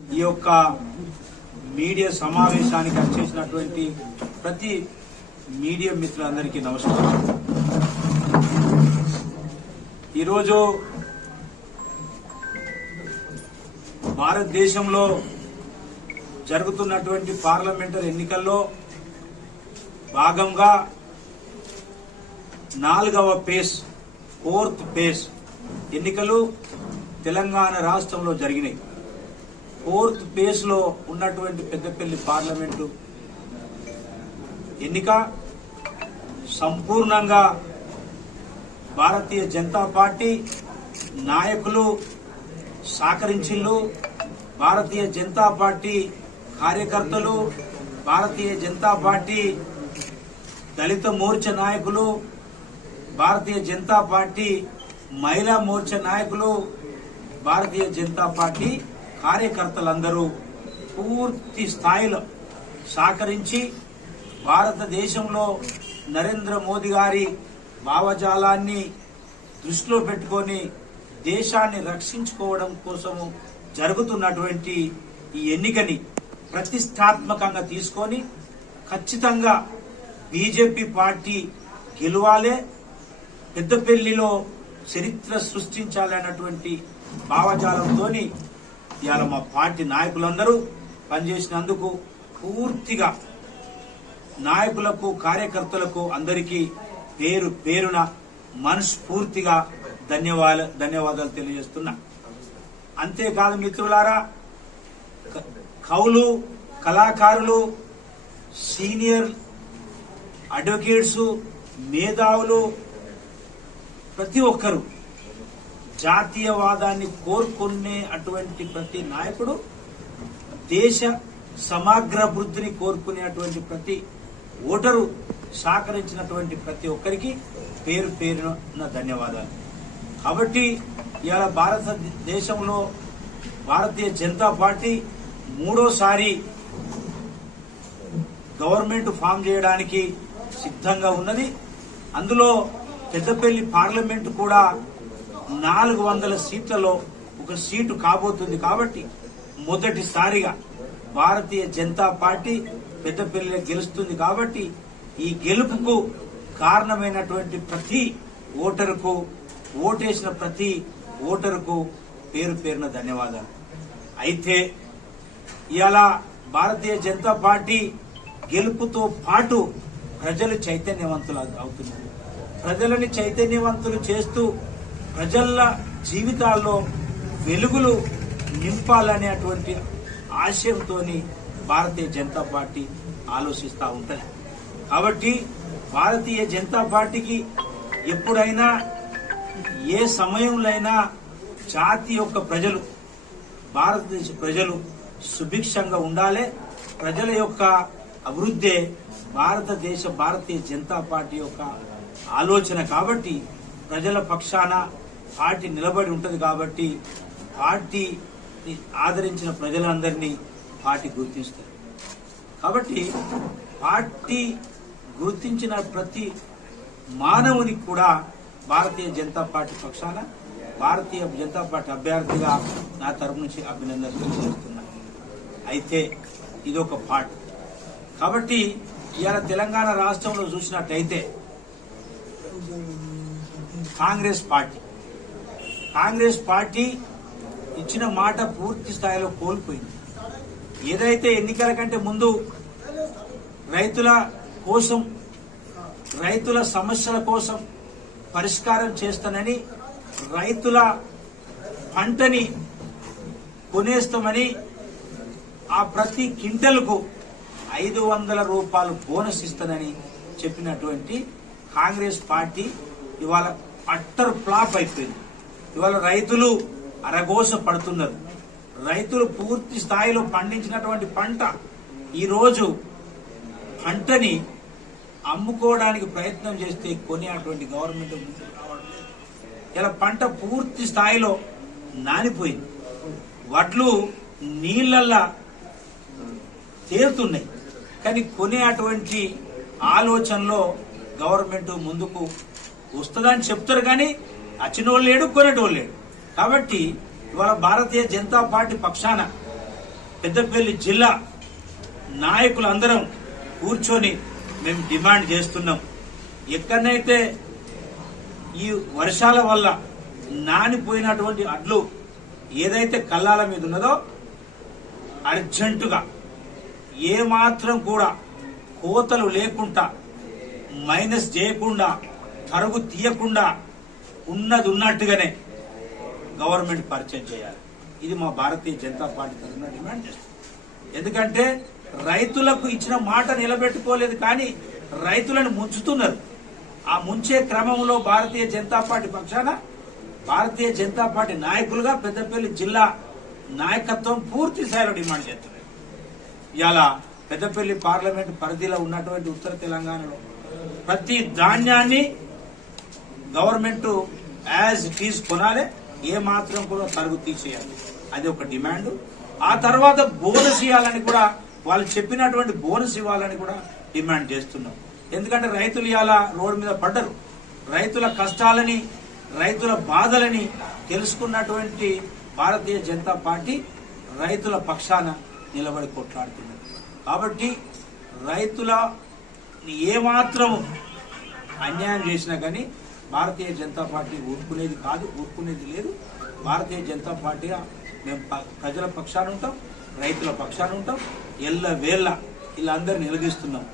ఈ యొక్క మీడియా సమావేశానికి వచ్చేసినటువంటి ప్రతి మీడియా మిత్రులందరికీ నమస్కారం. ఈరోజు భారతదేశంలో జరుగుతున్నటువంటి పార్లమెంటరీ ఎన్నికల్లో భాగంగా నాలుగవ పేస్ ఫోర్త్ పేస్ ఎన్నికలు తెలంగాణ రాష్ట్రంలో జరిగినాయి. ఫోర్త్ పేస్లో ఉన్నటువంటి పెద్దపల్లి పార్లమెంటు ఎన్నిక సంపూర్ణంగా భారతీయ జనతా పార్టీ నాయకులు సహకరించిళ్ళు భారతీయ జనతా పార్టీ కార్యకర్తలు భారతీయ జనతా పార్టీ దళిత మోర్చా నాయకులు భారతీయ జనతా పార్టీ మహిళా మోర్చా నాయకులు భారతీయ జనతా పార్టీ కార్యకర్తలందరూ పూర్తి స్థాయిలో సహకరించి భారతదేశంలో నరేంద్ర మోదీ గారి భావజాలాన్ని దృష్టిలో పెట్టుకొని దేశాన్ని రక్షించుకోవడం కోసము జరుగుతున్నటువంటి ఈ ఎన్నికని ప్రతిష్టాత్మకంగా తీసుకొని ఖచ్చితంగా బీజేపీ పార్టీ గెలవాలే పెద్దపల్లిలో చరిత్ర సృష్టించాలన్నటువంటి భావజాలంతో ఇవాళ మా పార్టీ నాయకులందరూ పనిచేసినందుకు పూర్తిగా నాయకులకు కార్యకర్తలకు అందరికీ పేరు పేరున మనస్ఫూర్తిగా ధన్యవాద ధన్యవాదాలు తెలియజేస్తున్నా. అంతేకాదు మిత్రులారా క- కవులు కళాకారులు సీనియర్ అడ్వకేట్స్ మేధావులు ప్రతి ఒక్కరూ జాతీయవాదాన్ని కోరుకునే అటువంటి ప్రతి నాయకుడు దేశ సమగ్రాభివృద్ధిని కోరుకునేటువంటి ప్రతి ఓటరు సహకరించినటువంటి ప్రతి ఒక్కరికి పేరు పేరున ధన్యవాదాలు. కాబట్టి ఇవాళ భారతదేశంలో భారతీయ జనతా పార్టీ మూడోసారి గవర్నమెంట్ ఫామ్ చేయడానికి సిద్ధంగా ఉన్నది. అందులో పెద్దపల్లి పార్లమెంట్ కూడా నాలుగు వందల సీట్లలో ఒక సీటు కాబోతుంది కాబట్టి మొదటిసారిగా భారతీయ జనతా పార్టీ పెద్దపల్లి గెలుస్తుంది కాబట్టి ఈ గెలుపుకు కారణమైనటువంటి ప్రతి ఓటరుకు ఓటేసిన ప్రతి ఓటరుకు పేరు పేరున ధన్యవాదాలు. అయితే ఇలా భారతీయ జనతా పార్టీ గెలుపుతో పాటు ప్రజలు చైతన్యవంతులు అవుతున్నారు. ప్రజలని చైతన్యవంతులు చేస్తూ ప్రజల జీవితాల్లో వెలుగులు నింపాలనేటువంటి ఆశయంతో భారతీయ జనతా పార్టీ ఆలోచిస్తూ ఉంటుంది. కాబట్టి భారతీయ జనతా పార్టీకి ఎప్పుడైనా ఏ సమయంలో అయినా జాతి యొక్క ప్రజలు భారతదేశ ప్రజలు సుభిక్షంగా ఉండాలి. ప్రజల యొక్క అభివృద్ధే భారతదేశ భారతీయ జనతా పార్టీ యొక్క ఆలోచన కాబట్టి ప్రజల పక్షాన పార్టీ నిలబడి ఉంటుంది కాబట్టి పార్టీ ఆదరించిన ప్రజలందరినీ పార్టీ గుర్తిస్తుంది కాబట్టి పార్టీ గుర్తించిన ప్రతి మానవునికి కూడా భారతీయ జనతా పార్టీ పక్షాన భారతీయ జనతా పార్టీ అభ్యర్థిగా నా తరపు నుంచి అభినందనలు తెలియజేస్తున్నా. అయితే ఇదొక పార్ట్. కాబట్టి ఇవాళ తెలంగాణ రాష్ట్రంలో చూసినట్టయితే కాంగ్రెస్ పార్టీ. కాంగ్రెస్ పార్టీ ఇచ్చిన మాట పూర్తి స్థాయిలో కోల్పోయింది. ఏదైతే ఎన్నికల కంటే ముందు రైతుల కోసం రైతుల సమస్యల కోసం పరిష్కారం చేస్తానని రైతుల పంటని కొనేస్తామని ఆ ప్రతి క్వింటల్కు ఐదు వందల రూపాయలు బోనస్ ఇస్తానని చెప్పినటువంటి కాంగ్రెస్ పార్టీ ఇవాళ అట్టర్ ఫ్లాప్ అయిపోయింది ఇవాళ రైతులు అరగోస పడుతున్నారు. రైతులు పూర్తి స్థాయిలో పండించినటువంటి పంట ఈరోజు పంటని అమ్ముకోవడానికి ప్రయత్నం చేస్తే కొనేటువంటి గవర్నమెంట్ ముందుకు రావడం లేదు. ఇలా పంట పూర్తి స్థాయిలో నానిపోయింది. వడ్లు నీళ్ళల్లా తేలుతున్నాయి కానీ కొనే అటువంటి ఆలోచనలో గవర్నమెంట్ ముందుకు వస్తుందని చెప్తారు కానీ అచ్చినోళ్ళు లేడు కొనేటోళ్ళు లేడు. కాబట్టి ఇవాళ భారతీయ జనతా పార్టీ పక్షాన పెద్దపల్లి జిల్లా నాయకులందరం కూర్చొని మేము డిమాండ్ చేస్తున్నాం. ఎక్కడనైతే ఈ వర్షాల వల్ల నానిపోయినటువంటి అడ్లు ఏదైతే కల్లాల మీద ఉన్నదో అర్జెంటుగా ఏమాత్రం కూడా కోతలు లేకుండా మైనస్ చేయకుండా తరుగు తీయకుండా ఉన్నది ఉన్నట్టుగానే గవర్నమెంట్ పరిచయం చేయాలి. ఇది మా భారతీయ జనతా పార్టీ తరఫున డిమాండ్ చేస్తుంది. ఎందుకంటే రైతులకు ఇచ్చిన మాట నిలబెట్టుకోలేదు కానీ రైతులను ముంచుతున్నారు. ఆ ముంచే క్రమంలో భారతీయ జనతా పార్టీ పక్షాన భారతీయ జనతా పార్టీ నాయకులుగా పెద్దపల్లి జిల్లా నాయకత్వం పూర్తి స్థాయిలో డిమాండ్ చేస్తున్నారు. ఇలా పెద్దపల్లి పార్లమెంట్ పరిధిలో ఉన్నటువంటి ఉత్తర తెలంగాణలో ప్రతి ధాన్యాన్ని గవర్నమెంట్ యాజ్ ఇట్ ఈజ్ కొనాలి ఏ మాత్రం కూడా తరుగు తీసేయాలి. అది ఒక డిమాండ్. ఆ తర్వాత బోనస్ ఇవ్వాలని కూడా వాళ్ళు చెప్పినటువంటి బోనస్ ఇవ్వాలని కూడా డిమాండ్ చేస్తున్నాం. ఎందుకంటే రైతులు ఇవాళ రోడ్డు మీద పడ్డరు. రైతుల కష్టాలని రైతుల బాధలని తెలుసుకున్నటువంటి భారతీయ జనతా పార్టీ రైతుల పక్షాన నిలబడి కొట్లాడుతున్నది. కాబట్టి రైతుల ఏమాత్రం అన్యాయం చేసినా కానీ భారతీయ జనతా పార్టీ ఊరుకునేది కాదు ఊరుకునేది లేదు. భారతీయ జనతా పార్టీ మేము ప్రజల పక్షాన ఉంటాం రైతుల పక్షాన ఉంటాం. ఎల్ల వేళ్ళ వీళ్ళందరూ నిలదీస్తున్నాం